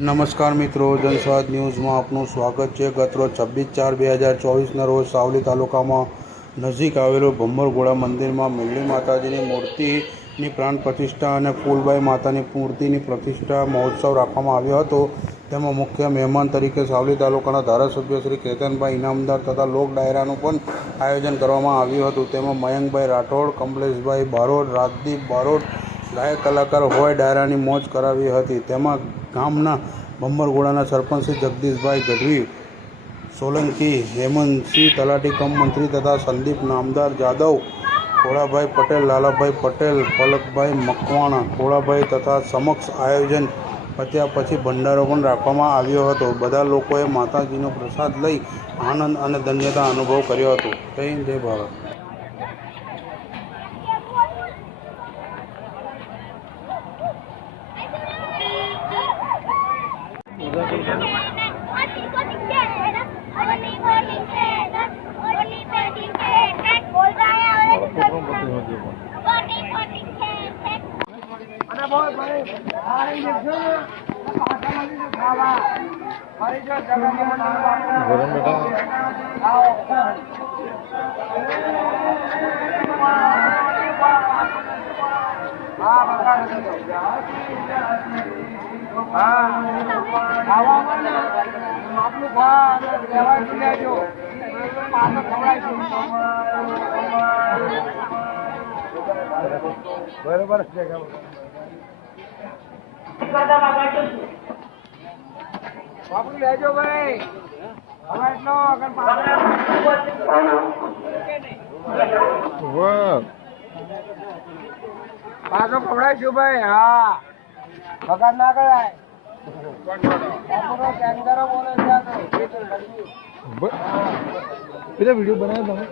નમસ્કાર મિત્રો, જનસ્વાદ ન્યૂઝમાં આપનું સ્વાગત છે। ગતરોજ 26/4/2024ના રોજ સાવલી તાલુકામાં નજીક આવેલું ભમ્મરઘોડા મંદિરમાં મેરડી માતાજીની મૂર્તિની પ્રાણ પ્રતિષ્ઠા અને ફૂલબાઈ માતાની મૂર્તિની પ્રતિષ્ઠા મહોત્સવ રાખવામાં આવ્યો હતો। તેમાં મુખ્ય મહેમાન તરીકે સાવલી તાલુકાના ધારાસભ્ય શ્રી કેતનભાઈ ઇનામદાર તથા લોક ડાયરાનું પણ આયોજન કરવામાં આવ્યું હતું। તેમાં મયંકભાઈ રાઠોડ, કમલેશભાઈ બારોટ, રાજદીપ બારોટ, ગાયક કલાકાર હોય ડાયરાની મોજ કરાવી હતી। તેમાં ગામના ભમ્મરઘોડાના સરપંચ શ્રી જગદીશભાઈ ગઢવી સોલંકી, હેમંતસિંહ તલાટી કમ મંત્રી તથા સંદીપ નામદાર જાદવ, ખોડાભાઈ પટેલ, લાલાભાઈ પટેલ, પલકભાઈ મકવાણા, ખોડાભાઈ તથા સમક્ષ આયોજન પત્યા પછી ભંડારો પણ રાખવામાં આવ્યો હતો। બધા લોકોએ માતાજીનો પ્રસાદ લઈ આનંદ અને ધન્યતા અનુભવ કર્યો હતો। જય હિન્દ, જય ભારત। બરોબર છે બાપુ લેજો ભાઈ હવે એટલો પાછો ખવડાવીશું ભાઈ। હા પગાર ના કરાય બોલે વિડીયો બનાવ્યો તમે?